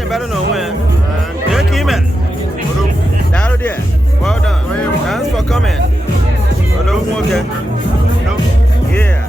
you better know when. You came in. Down there. Well done. Thanks for coming. Okay. Yeah.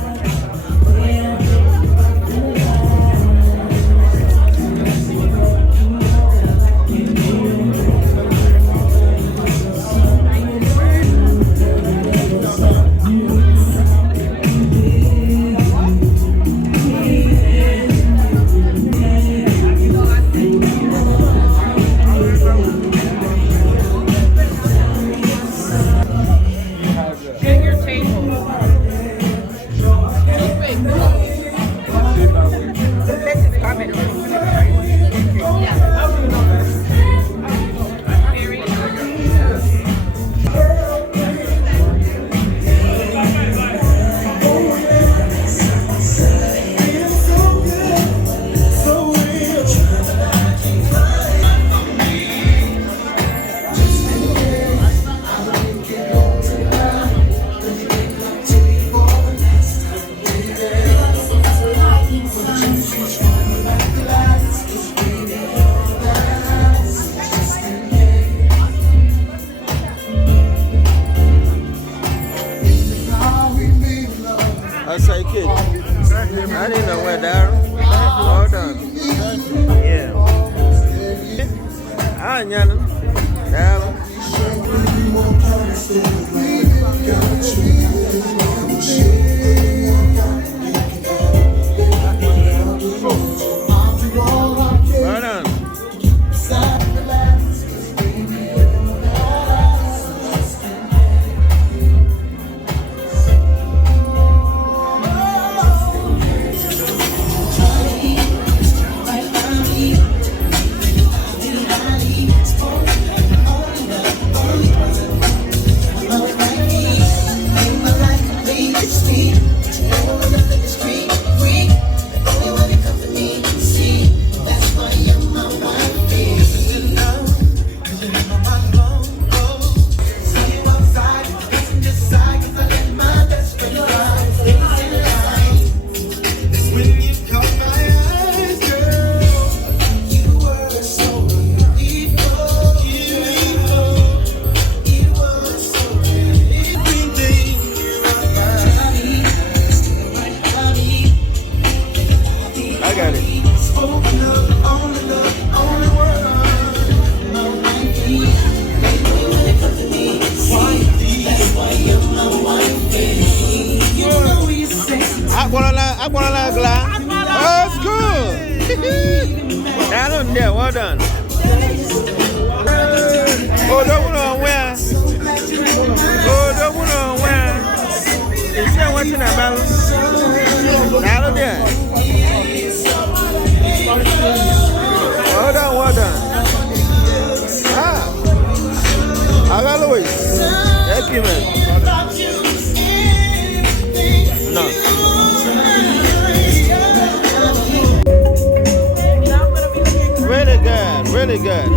I didn't know where Darren. Well done. Yeah. Ah, Nyan. Darren. Well done. Well done. Oh, don't know where. Oh, don't know where. Is there watching about? Now there. Well done, well done. Ah, I got Louis. Thank you, man. No. Really good, really good.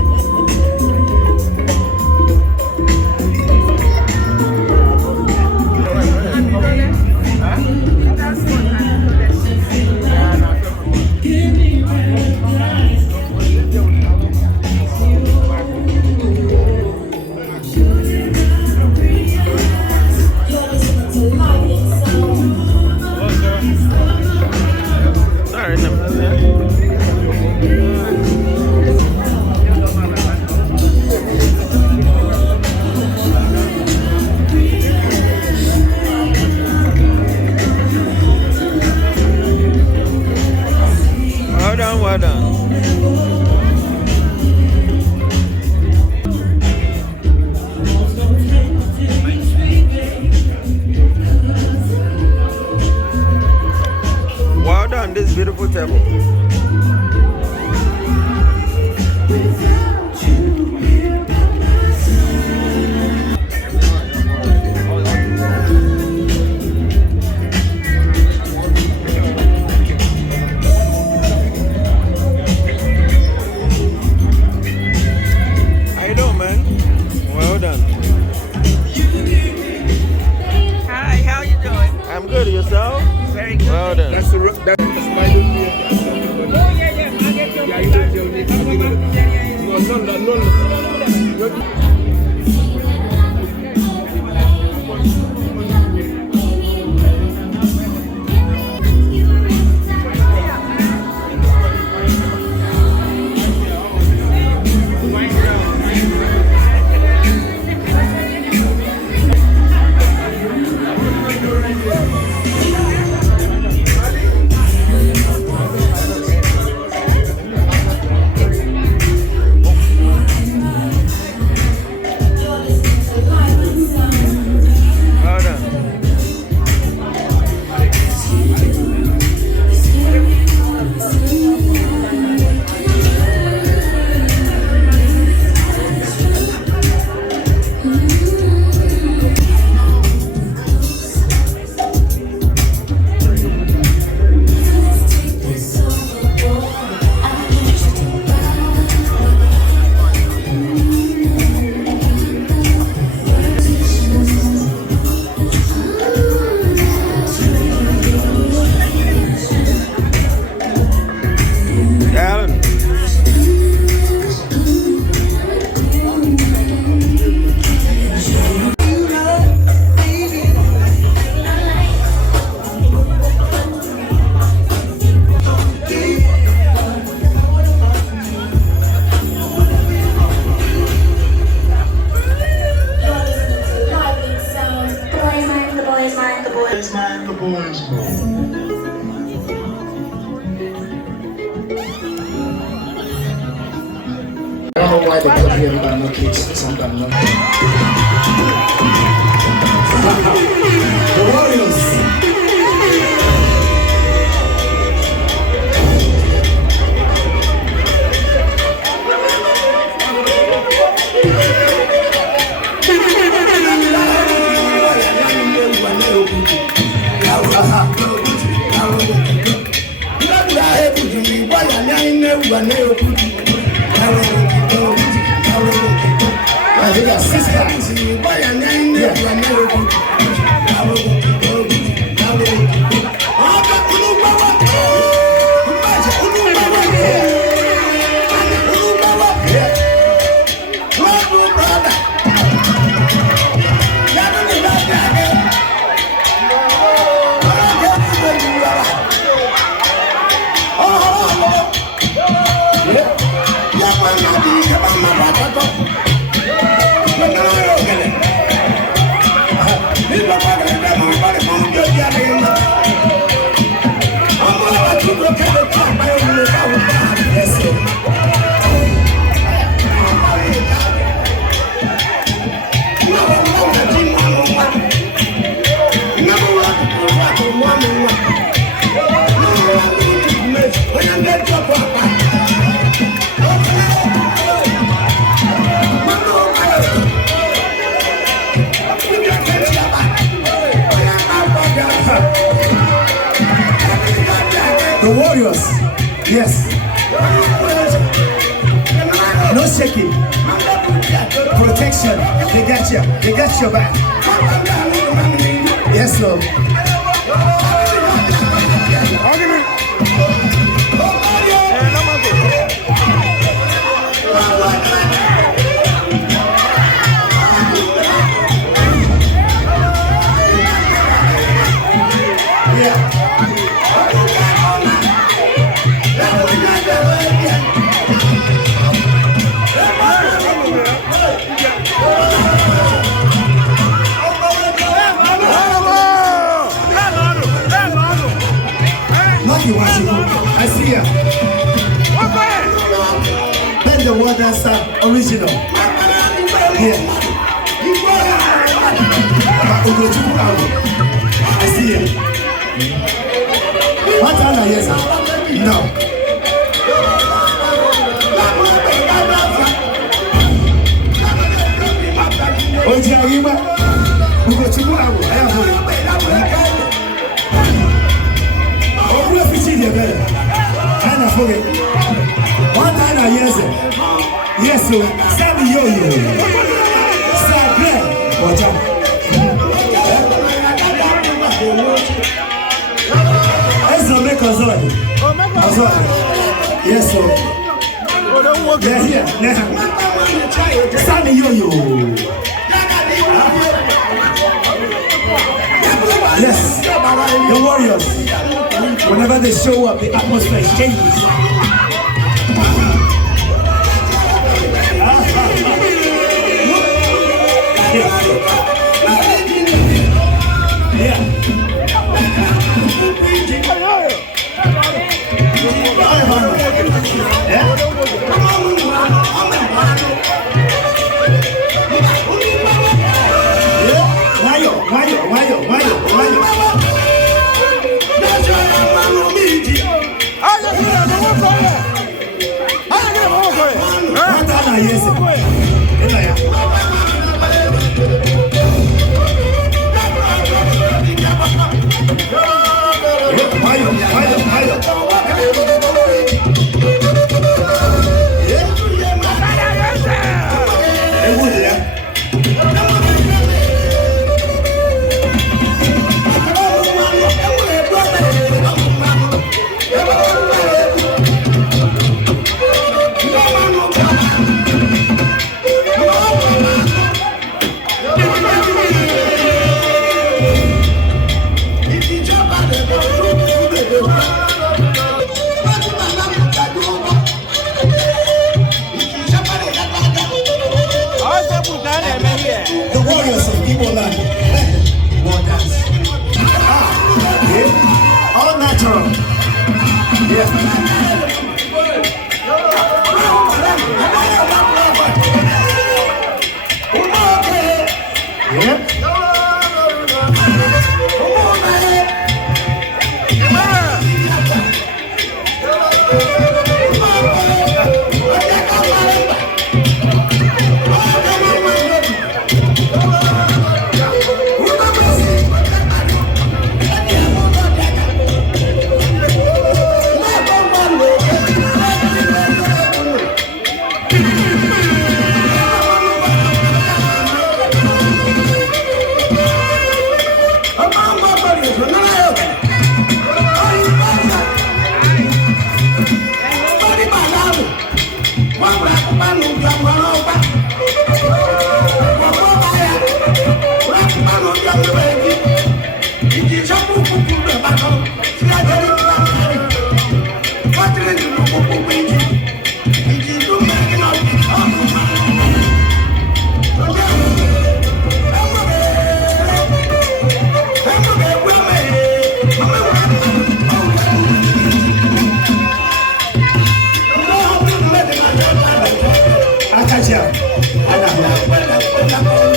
Why they put here about no kids, sometimes no. The Warriors. They got 6 packs. The Warriors, yes. No shaking. Protection. They got you. They got your back. Yes, Lord. I see ya. Then the one that's original. Yeah. I see ya. What time is it? No. Ejiofor, we go to Muawo. I have one time I yes, so Sammy yo. Sabre, watch out. Let's make us on. Yes, so. They're here now. you. Yes, the warriors. Whenever they show up, the atmosphere changes. Yeah.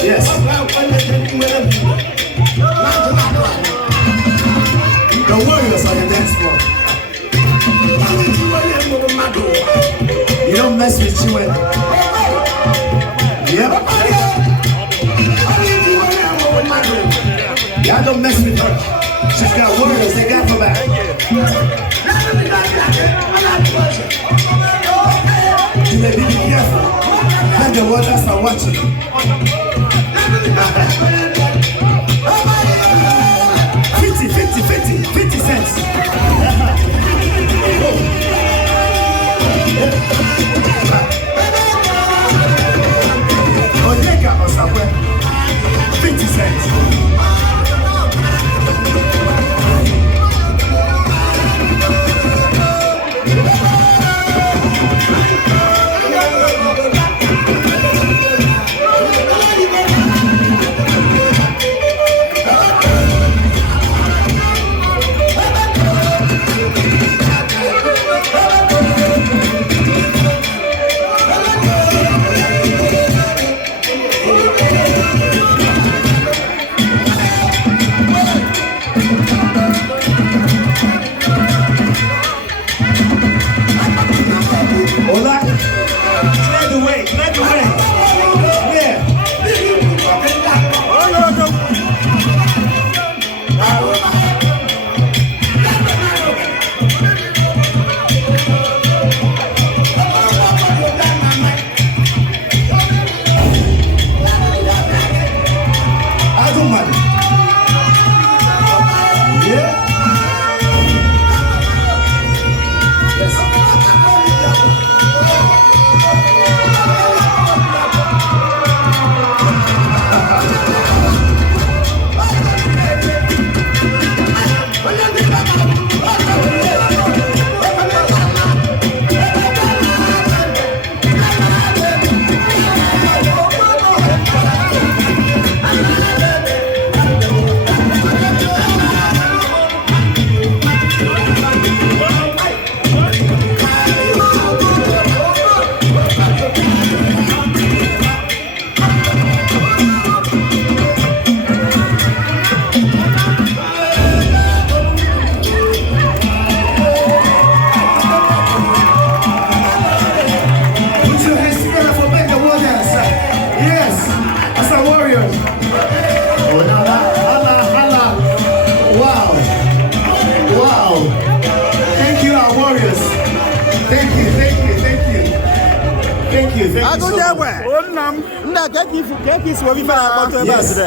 Yes. The warriors on the dance floor. You don't mess with Chinwendu. Yep. Y'all don't mess with her. She's got warriors, they got her back. Dumebi, be careful. Let the warriors are watching. 50 cents. Odeka Osakwe, 50 cents.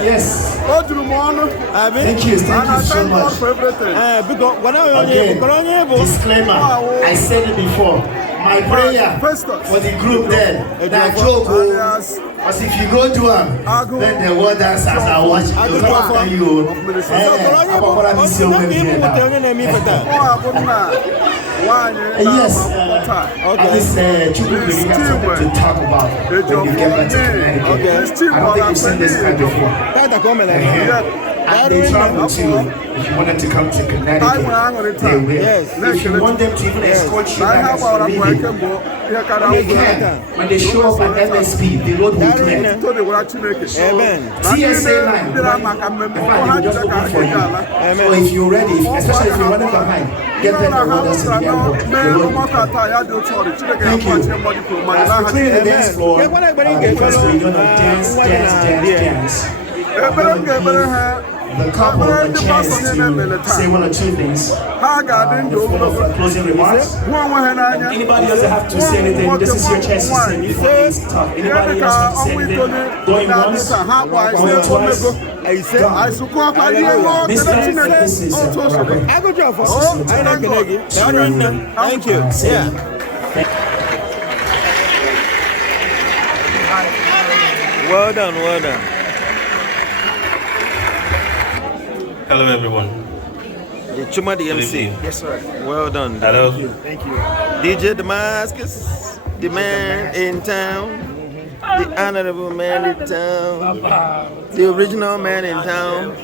Yes. Thank you so much. Disclaimer, I said it before. My prayer for the group then, that joke was if you go to them, then the world dancers are watching. They'll come after you. Yes, at least children really have something to talk about when you get back to Connecticut. I don't think you've seen this guy before. And they travel too. If you want them to come to Connecticut, they will. If you want them to even escort you back as you're leaving, they can. When they show up at MSP, the road will clear. TSA line, in fact, they will just open for you. So if you're ready, especially if you're running behind, get them the road to the airport. Thank you. As we clear the dance floor, because we're going to dance. The couple a chance to say one or two things. Closing remarks. Anybody else have to say anything? This is your chance to say anything. Anybody else want to say anything? Going once, going twice. Thank you. Yeah. Well done, well done. Hello, everyone. The Chuma the MC. Yes, sir. Well done. Hello. Thank you. DJ Damascus, the man in town, the honorable man in town, the original man in town.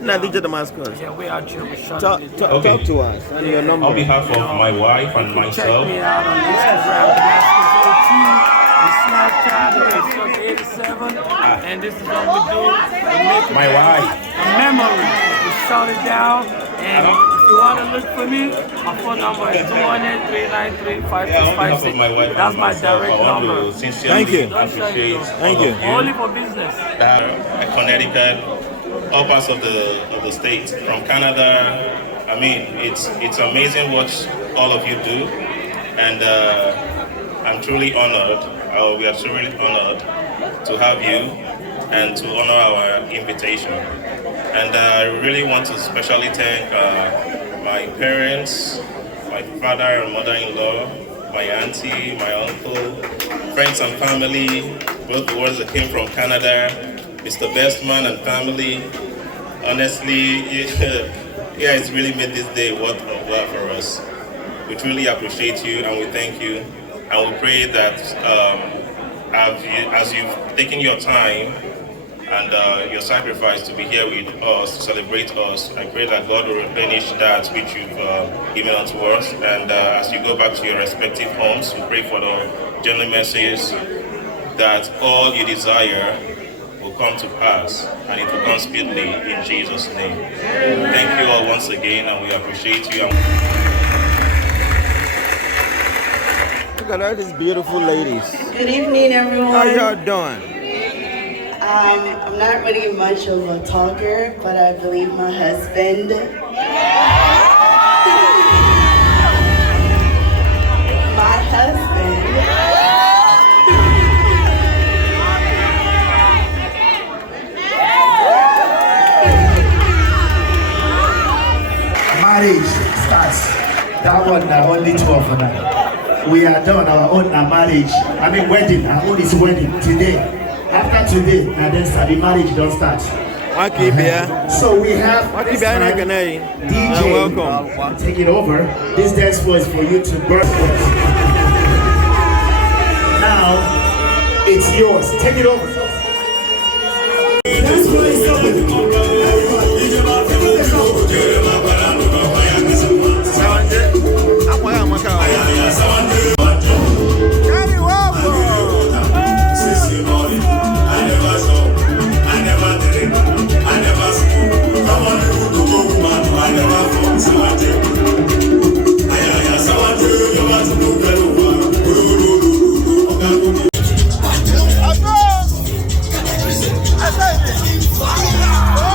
Not DJ Damascus. Yeah, we are here. Talk to us and your number. On behalf of my wife and myself, Check me out on Instagram, Damascus 18, and Snapchat, it's 87. And this is what we do. my wife. A memory. We shut it down. And if you want to look for me, my phone number is 200-393-5656. That's my direct number. Thank you. Thank you. Only for business. Connecticut, all parts of the state, from Canada. I mean, it's amazing what all of you do, and I'm truly honored. We are truly honored to have you and to honor our invitation. And I really want to especially thank my parents, my father and mother-in-law, my auntie, my uncle, friends and family, both the ones that came from Canada, Mr. Bestman and family. Honestly, yeah, it's really made this day worthwhile for us. We truly appreciate you and we thank you. And we pray that as you've taken your time and your sacrifice to be here with us, to celebrate us, I pray that God will replenish that which you've given unto us. And as you go back to your respective homes, we pray for the general message that all you desire will come to pass, and it will come speedily in Jesus' name. Thank you all once again, and we appreciate you. Look at all these beautiful ladies. Good evening, everyone. How y'all doing? I'm not really much of a talker, but I believe my husband. Marriage starts. That one, only 12 for now. We are done. Our own marriage. I mean wedding. Our own is wedding today. After today, now then start. The marriage don't start. So we have this time, DJ. Welcome. Take it over. This dance floor is for you to birth with. Now it's yours. Take it over. Dance floor is open. Oh!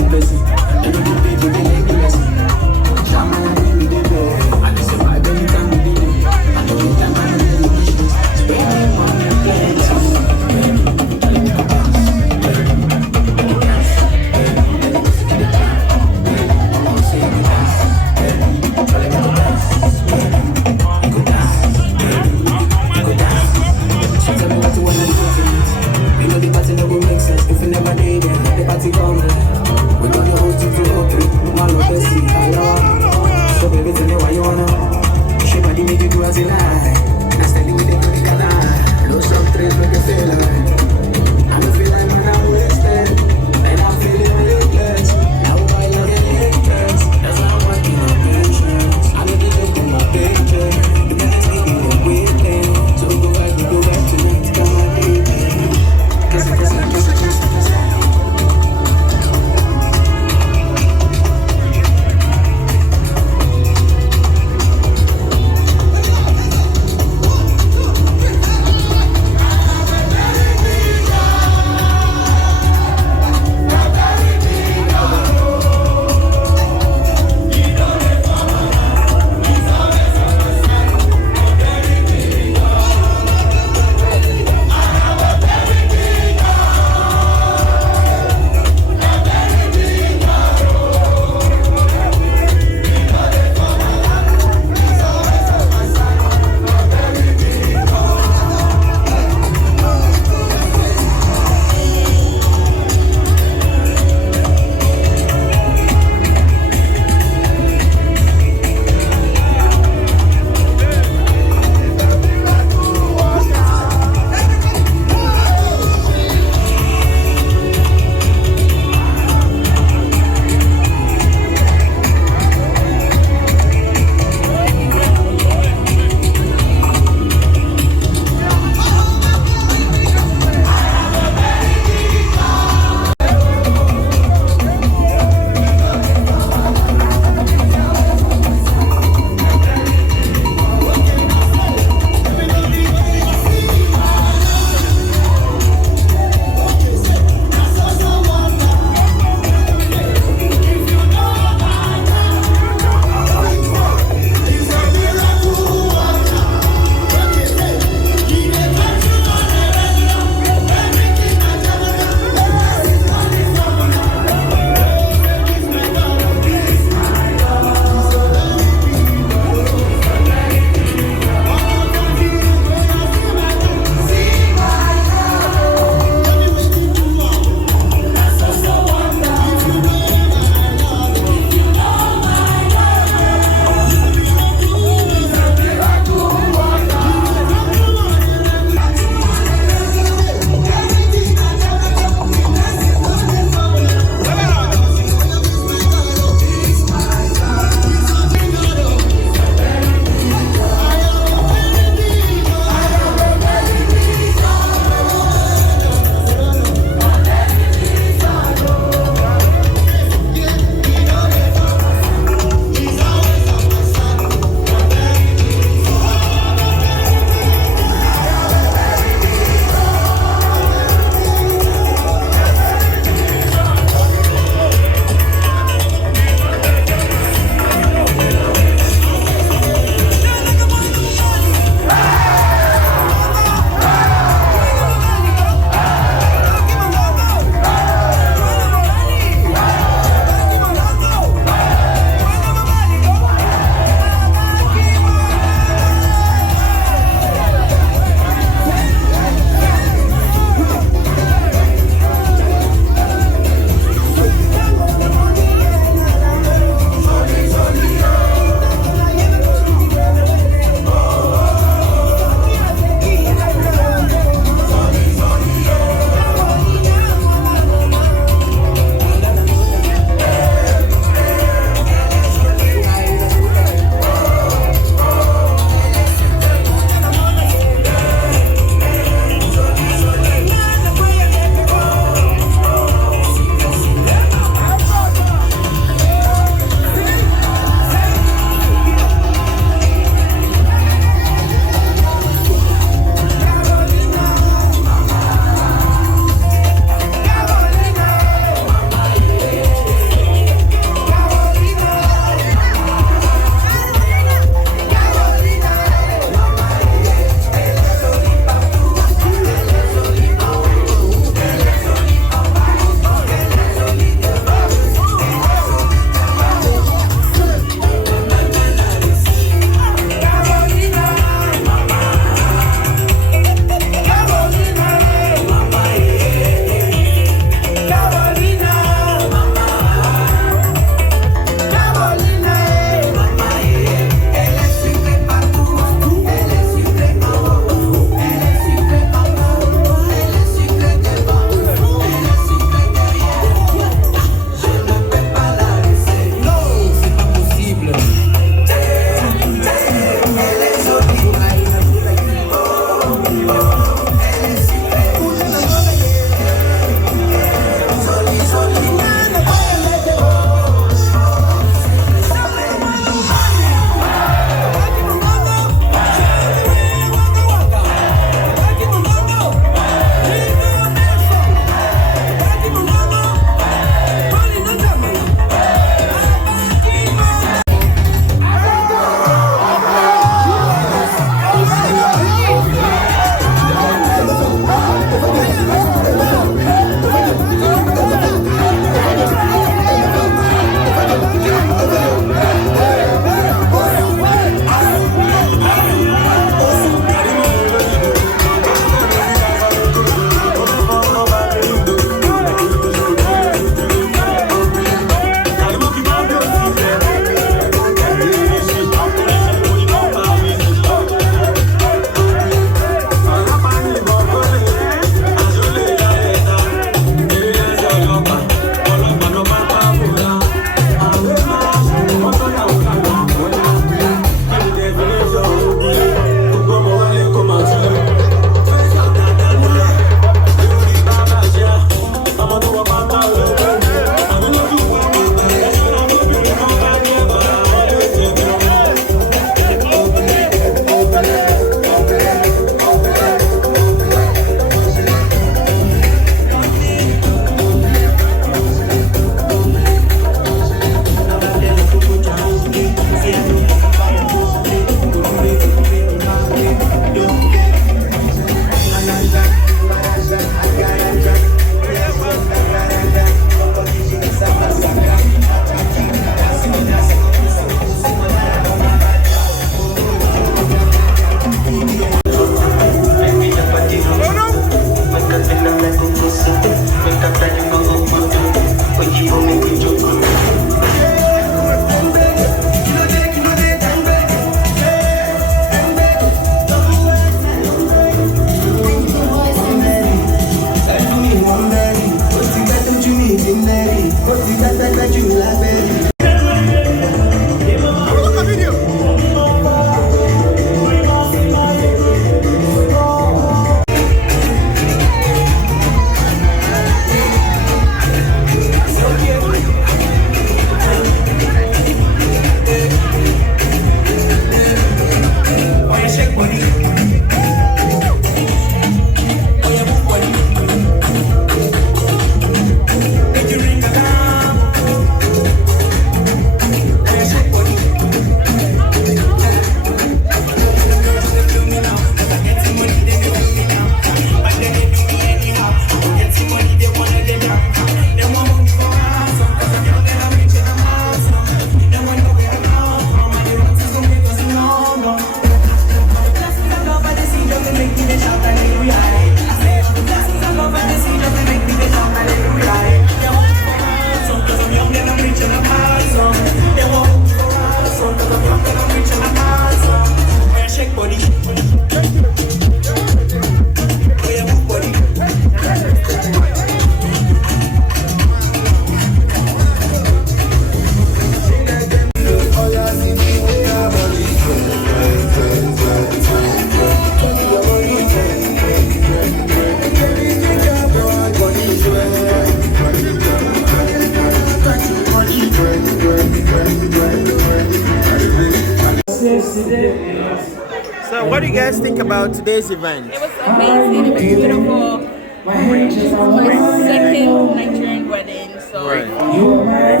So, what do you guys think about today's event? It was amazing. It was beautiful. This is my second Nigerian wedding, so Right. Okay,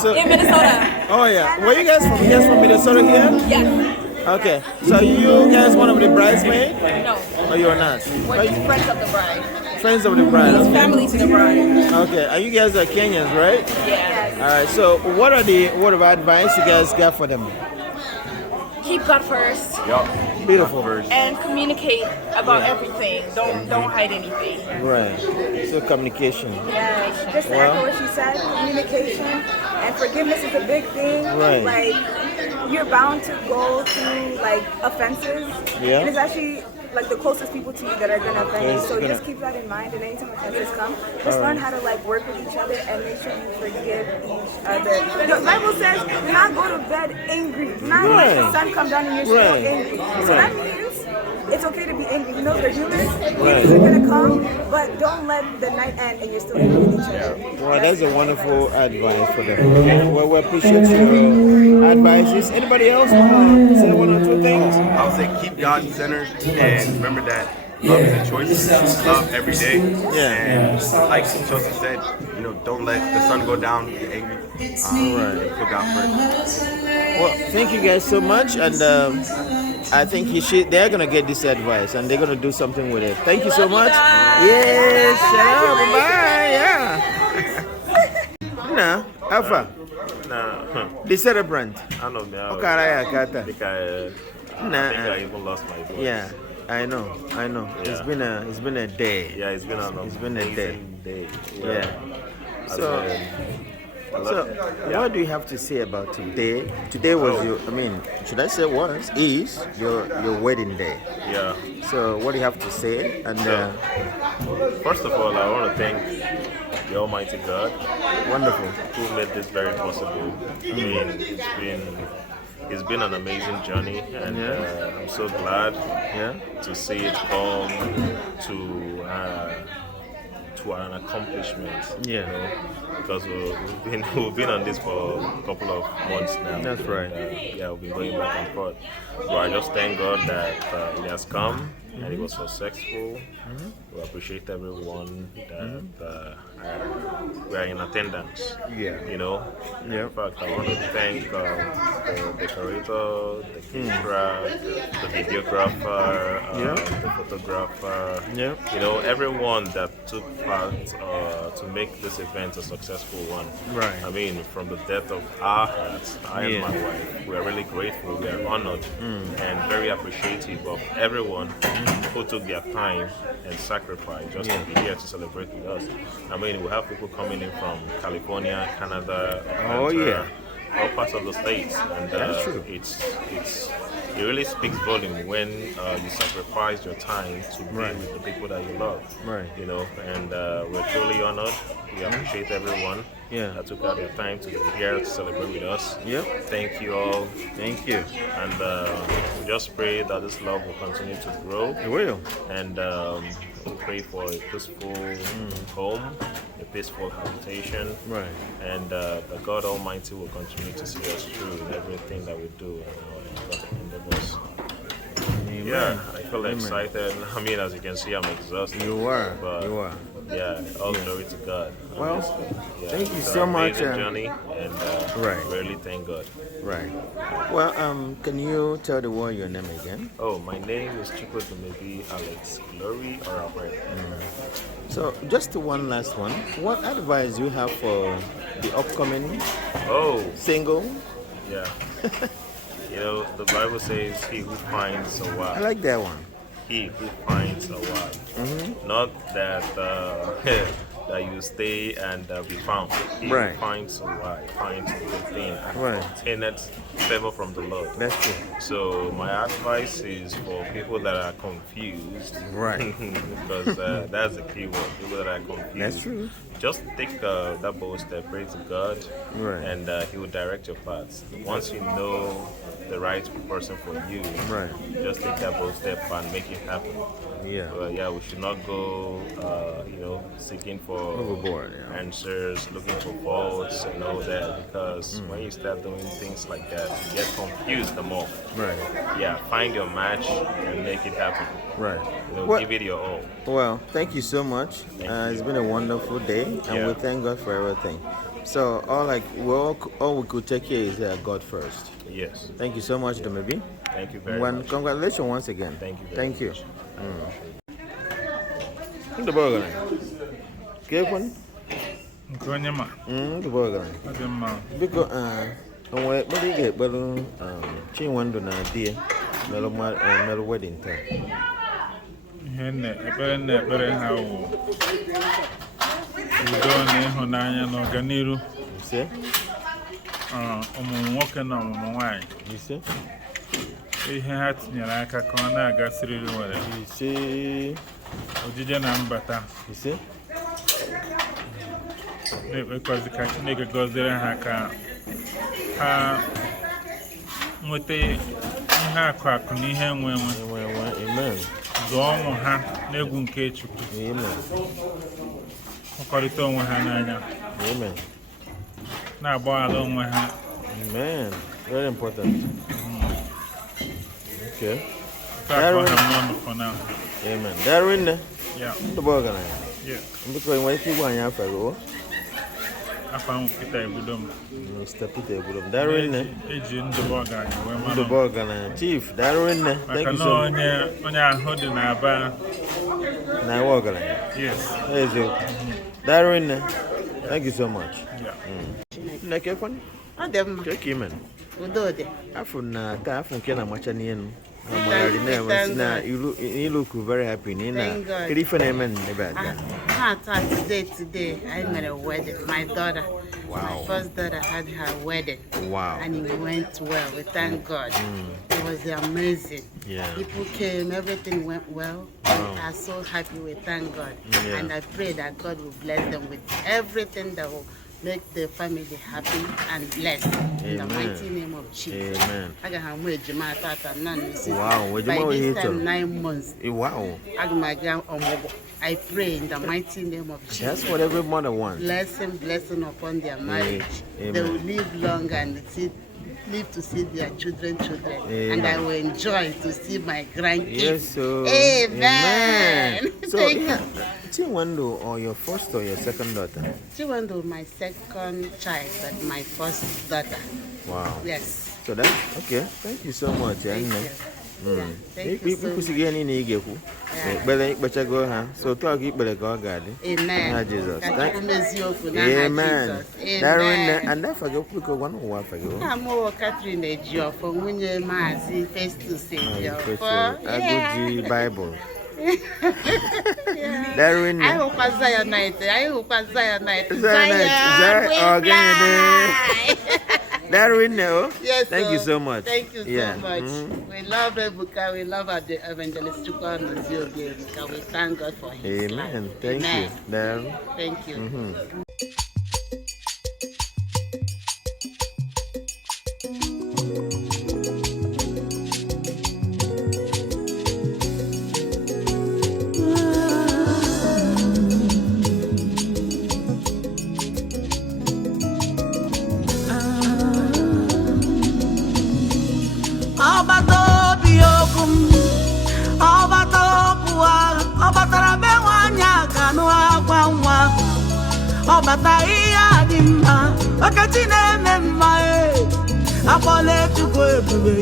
so in Minnesota. oh yeah, were you guys from Minnesota here? Yes. Okay, so you guys one of the bridesmaids? No. Or you're not? We're friends of the bride. Friends of the bride. It's Okay. family to the bride. Okay, and you guys are Kenyans, right? Yes. All right. So, what are the word of advice you guys got for them? Keep God first Beautiful. and communicate about everything. Don't hide anything. Right. So communication. Yeah, just to echo what she said, communication and forgiveness is a big thing. Right. Like, you're bound to go through like offenses. Yeah. And it's actually like the closest people to you that are gonna offend you. It's So gonna- just keep that in mind, and anytime offenses come, just learn how to like work with each other and make sure you forgive each other. The Bible says, do not go to bed angry. Do not let the Right. sun come down and you're still Right. angry. So that means it's okay to be angry. You know, they're human. Right. Feelings are gonna come, but don't let the night end and you're still angry with each other. Well, that's a wonderful advice for them. Well, we appreciate your advices. Anybody else want to say one or two things? I would say keep God centered and remember that love is a choice. Love every day. Yeah. And like Chelsea said, don't let the sun go down. Get angry. Right. Put God first. Well, thank you guys so much, and I think they're gonna get this advice and they're gonna do something with it. Thank you so much. Yes, shalom, bye. Yeah. Nah, Alpha, Nah, the celebrant. I know now. Okaraya Kata. I think I even lost my voice. Yeah, I know. Yeah. It's been a day. Yeah, it's been an It's been a day. amazing day. Yeah. So, what do you have to say about today? Today was should I say is your wedding day. Yeah. So, what do you have to say? And First of all, I want to thank the Almighty God wonderful. who made this very possible. I mean, it's been an amazing journey, and I'm so glad to see it come to an accomplishment. Yeah. Because we've been on this for a couple of months now. That's right. We've been going back and forth. So I just thank God that it has come and it was successful. We appreciate everyone that we are in attendance. Yeah. In fact, I want to thank the decorator, the caterer, the videographer, the photographer. Yeah. Everyone that took part to make this event a successful one. Right. I mean, from the depth of our hearts, I and my wife, we are really grateful, we are honored, and very appreciative of everyone who took their time and sacrifice just to be here to celebrate with us. I mean, we have people coming in from California, Canada, all parts of the states, and That's true. It really speaks volume when you sacrifice your time to be with the people that you love. Right. And we're truly honored. We appreciate everyone that took out their time to be here to celebrate with us. Yep. Thank you all. Thank you. And we just pray that this love will continue to grow. It will. And we pray for a peaceful home, a peaceful habitation. Right. And that God Almighty will continue to see us through in everything that we do and our endeavors. Amen. Yeah, I feel excited. I mean, as you can see, I'm exhausted. You are. But You are. yeah, all glory to God. Well, honestly. thank you It's so an much. amazing journey, and really thank God. Right. Well, can you tell the world your name again? Oh, my name is Dumebi Alex Glory Orakwe. So, just one last one. What advice do you have for the upcoming single? Yeah. The Bible says, "He who finds a I wife, like that one. he who finds a wife." Not that that you stay and be found. He who finds a wife finds a good thing and obtaineth favor from the Lord. That's true. So my advice is for people that are confused, Right. because that's the key word. People that are confused. That's true. Just take that bold step, pray to God, Right. and He will direct your paths. Once you know the right person for you, just take that bold step and make it happen. Yeah. We should not go, seeking for Overboard, answers, looking for faults and all that, because when you start doing things like that, get confused the more. Right. Yeah, find your match and make it happen. Right. Give it your all. Well, thank you so much. It's been a wonderful day, and we thank God for everything. So all we could take here is God first. Yes. Thank you so much, Dumebi. Thank you very much. Congratulations once again. Thank you. Thank you. The burger. Kevin. Nkeonyema. The burger. Because maybe get better. Chinwendu na dear. Melo wedding time. Ebere ha wo. Udo na ịhụnanya na ọganiru. Ise. Ọmụmụ nwoke na ọmụmụ nwanyị. Ise. Ihe ha tinyere aka ka ọ na-aga siriri nwere. Ise. Ojije na mbata. Ise. Na-ekpekwazi ka Chineke gọziere ha ka ha nweta ihe akụ na ihe enwe. Amen. Zụọ ụmụ ha n'egwu nke Chukwu. Amen. Ọkọrịta onwe ha n'anya. Amen. Na-agbaghara onwe ha. Amen. Very important. Okay. For now. Amen. Darwin. Yeah. The burger. Yeah. Because when you want your fellow. Peter Ebudom. Mr. Peter Ebudom. Darwin. Ejiofor the burger. The burger. Chief. Darwin. Thank you so much. Onya holding na ba. Na burger. Yes. Darwin. Thank you so much. Yeah. Nekefon? Adem. Keki men. Udode. Afun kena macha nienu. You look very happy. Thank God. Today I made a wedding. My daughter. Wow. My first daughter had her wedding. Wow. And it went well. We thank God. It was amazing. Yeah. People came, everything went well. Wow. We are so happy. We thank God. Yeah. And I pray that God will bless them with everything that will make the family happy and blessed. In the mighty name of Jesus. Amen. Wow. By this time, 9 months. Wow. I pray in the mighty name of Jesus. That's what every mother wants. Blessing upon their marriage. Amen. They will live long and live to see their children. Amen. And I will enjoy to see my grandkids. Yes, so. Amen. So, Chinwendu, or your first or your second daughter? Chinwendu, my second child, but my first daughter. Wow. Yes. So that's okay. Thank you so much. Thank you. Thank you so much. So talk Amen. Jesus. Amen. Amen. And I forget one more. I'm Catherine Ejiofor, Munye Mazi, Festus Ejiofor. Agoji Bible. Darwin. I hope Zionite. Darwin, no? Yes, thank you so much. Thank you so much. We love Ebuka. We love the evangelist Chinonso Eduputa. We thank God for his life. Thank you. Darwin. Thank you. Ọbata ihe adị mma, ọkachi na-eme mma, akpọla Chukwu ebube